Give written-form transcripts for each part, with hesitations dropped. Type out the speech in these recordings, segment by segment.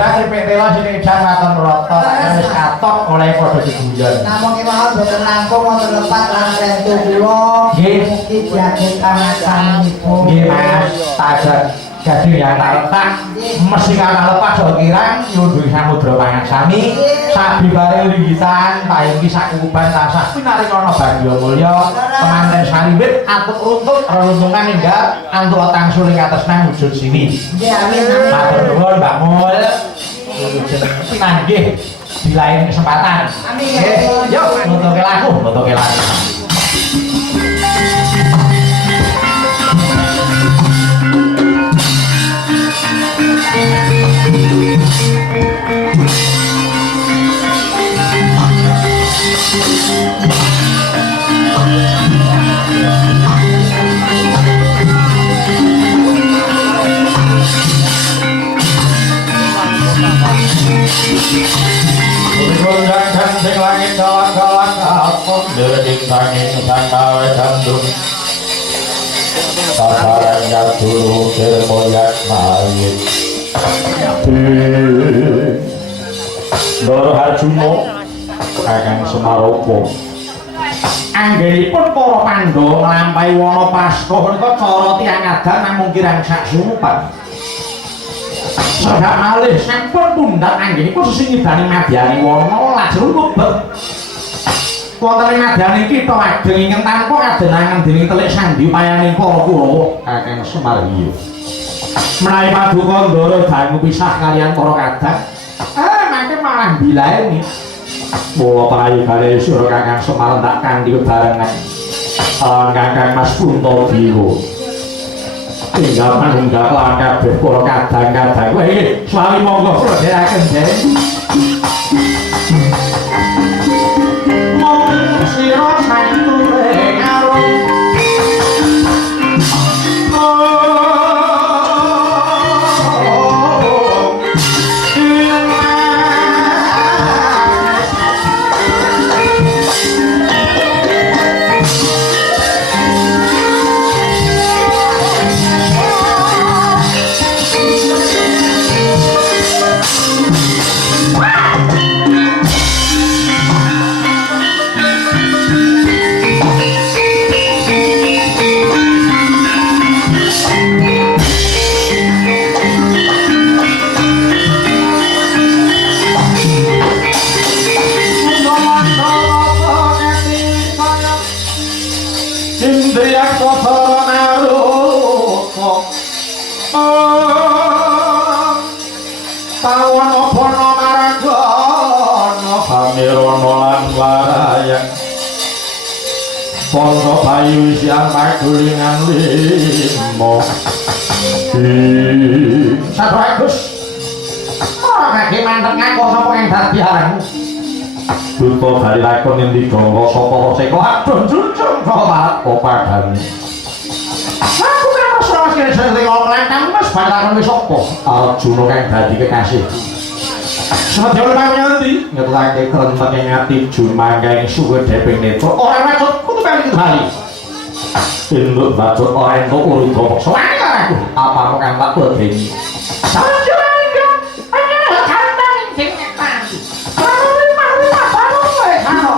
Keripik tewas ini edang akan merotot wis katok oleh padha diguyon. Namung kemawon boten langkung wonten lepat lan rentu kula. Mugi diaget kamasanipun. Nggih Mas, tajak gading ya tak letak mesti kana lepas do kirang nyundhuhi samudra pangaksami sabibare linggitan paing ki sakukuban tasah pinaringana bagya mulya pemanten sariwit atuk runtut reruntungan enggal antuk tangsul ing katresnan wujud sini. Nggih amin. Matur nuwun Mbak Mul. Nggih, di lain kesempatan. Amin. Yuk, nutuke laku. Gunjang sing langit galak-galak kapok dening tanging sangkawe dandung sasaran dulu kemoyak mayit Ndara Harjuna Kakang Semaropo anggenipun para Pandhawa nglampahi wana Praska menika cara tiyang adan namung kirang sak surupan Sadak malih sampun pundhak anggenipun sesingidani madyani wana lajeng mlebet. Wonten ing madyani kita ageng ingkang tanpa kadenangan dening telik sandi upayaning para Kurawa Kakang Semarya. Menawi paduka Ndara dangu pisah kaliyan para kadang, mangke malah bilaeni. Mula prayigane Sura Kakang Semar tak kanthi bebarengan. Kakang Mas Puntadewa. Tinggal manunggal lan kabeh para kadang-kadang. Wah iki swami monggo kula dherekaken nggih. Mong sira santure karo Poso bayu siang magulingan limo Sabagus ora kaki mantep ngako sapa kang dadi arang Duta bali lakon ing digangga sapa seko adon junjung sapa padane Aku kan ora sing sing ngomong Mas balakon wis sapa Arjuna kang dadi kekasih Semadya panyanti ngetake krentek ing ati jumangga ing suwe deping netra ora maksud kudu bali bali induk bacot ora entuk urip paksa aku apa kok kan tak bedeni Sadya mangga ana kandang sing netan mari baru kowe karo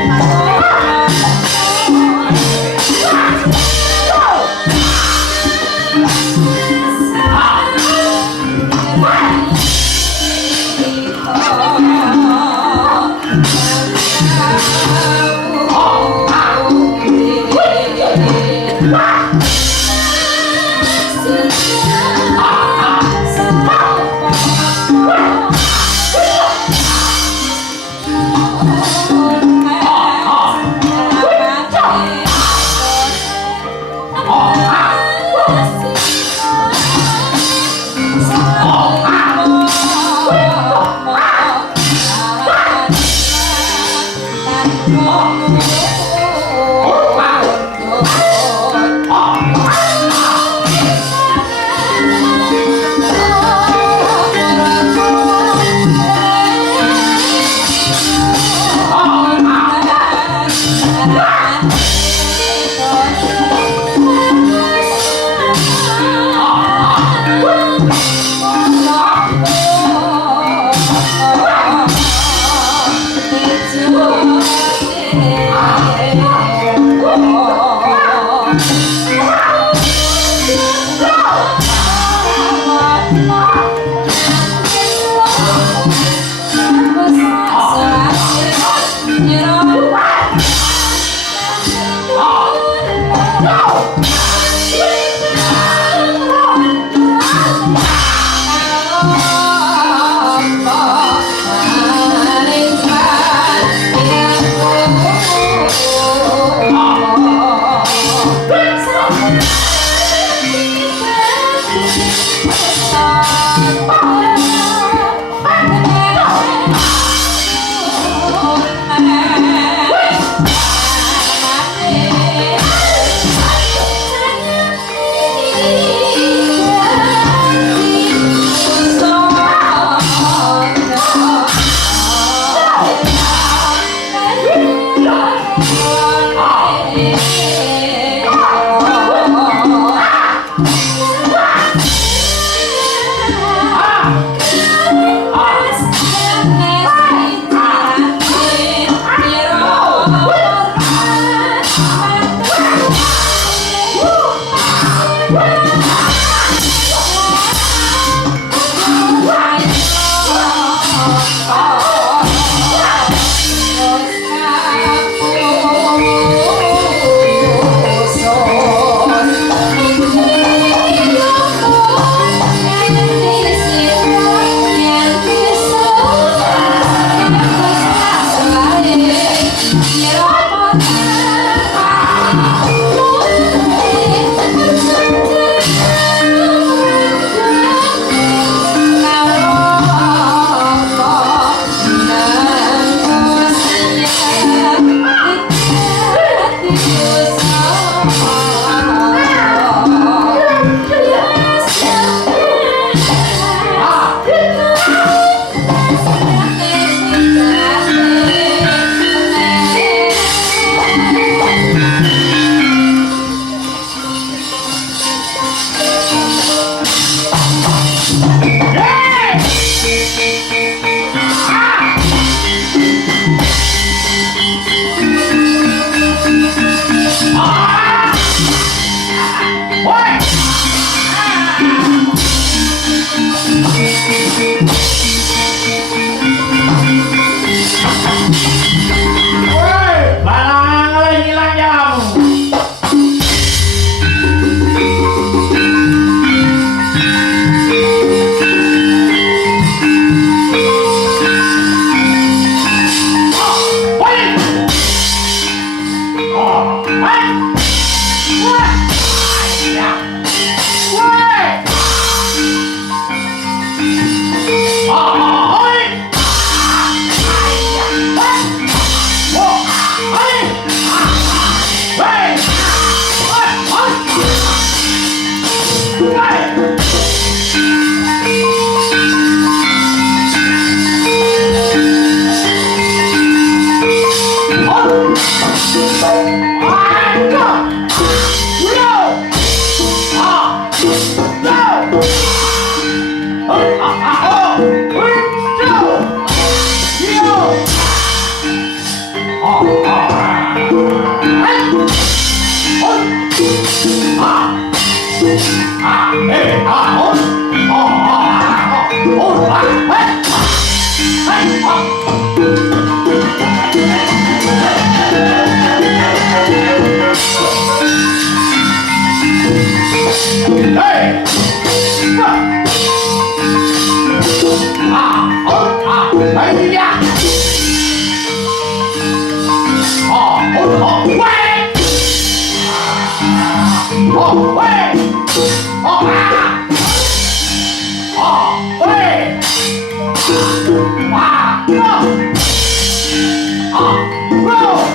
Bye. Roll!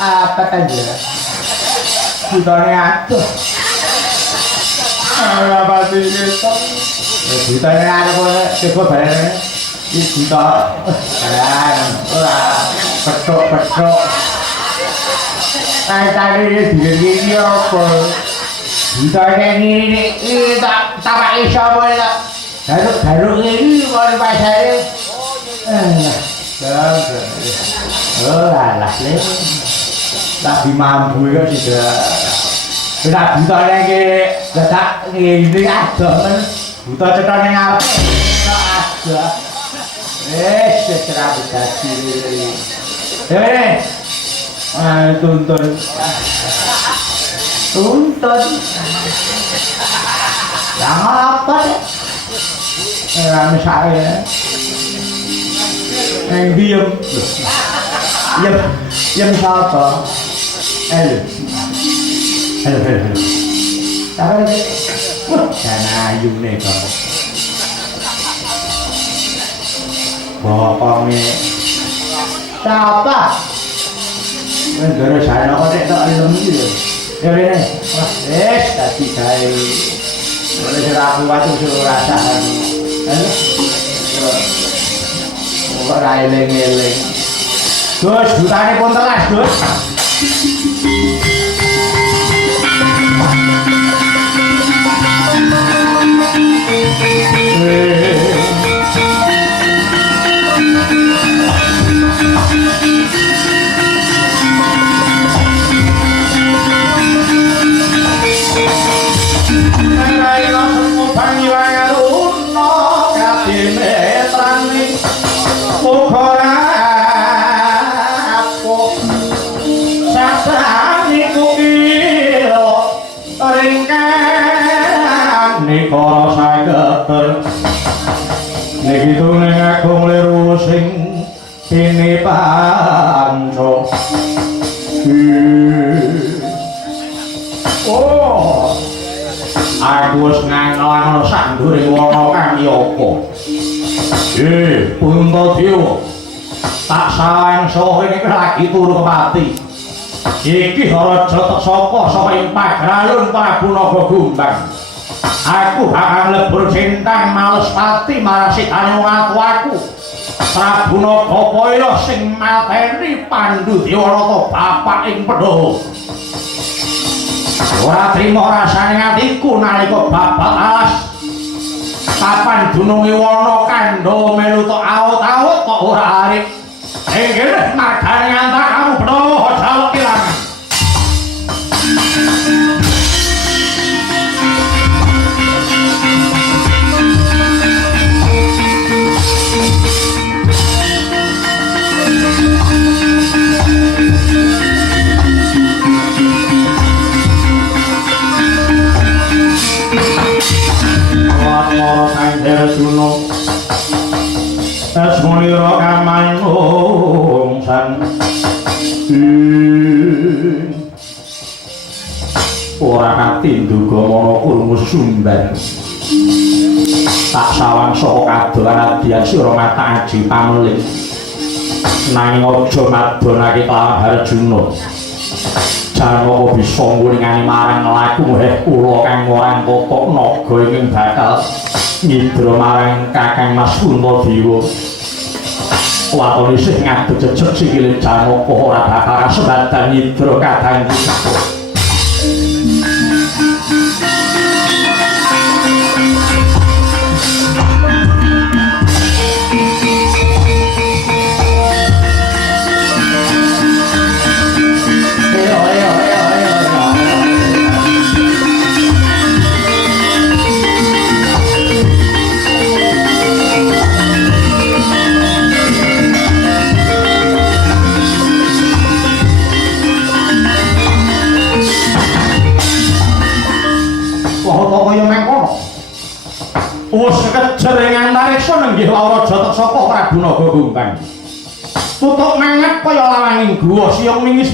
Apa saja? Budanya aduh. Apa sih itu? Budanya ada boleh coba bayar. Ini buta. Petok. Tadi ini apa? Budanya ini tak iso boleh. Baru ini boleh pasar. Alah le. Tak mampu ya sudah. Sudah buta lagi. Dadak ini ada kan. Buta cetak ning arep. Ada. Secara dikasih. Tuntun. Yang apa deh? Misalnya. Yang diem. Yang siapa? Halo. Siapa lagi? Sana Ayung nih kamu. Bokongnya. Siapa? Negara sana kok tak alami gitu. Ya ini. Tadi saya boleh serapu batu suruh rasakan. Kok eleng-eleng. Gus, butane pun telas, Gus. Nikara sageter niku ning agung liru sing pinipak kanca. Oh. Aku wis ngangon sandure wana kang yapa. Puntadewa. Tak sawang sore iki lagi turu kepati. Iki raja tek saka ing pagralun Prabu Nagagombang. Aku bakal lebur centang males pati marasitane wong atuaku. Prabu Nagapaya sing mateni Pandhudewanata bapak ing Pandhawa. Ora trima rasane atiku nalika babat alas. Kapan dununge wana kandha melu tok awut-awut kok ora arep. Engger margane ngantar kamu Pandhawa jaluk ilang. Suno asmonira kamanungsan ora kati nduga mana krungu sumban tak sawang saka kadolan adyan sira mata aji pameling nanging aja madonake kelawan Harjuna Janaka bisa ngulingani marang laku kula kang ora kokok naga ing bakal nyidra marang Kakang Mas Puntadewa. Watone isih ngadeg jejeg sikile Janaka ora bakal kasebadan nyidra kadang kaya mengkono. Wis kejer ing antariksa nenggih Raja tek saka Prabu Nagagombang. Tutuk mangat kaya lawanging guwa siyong mingis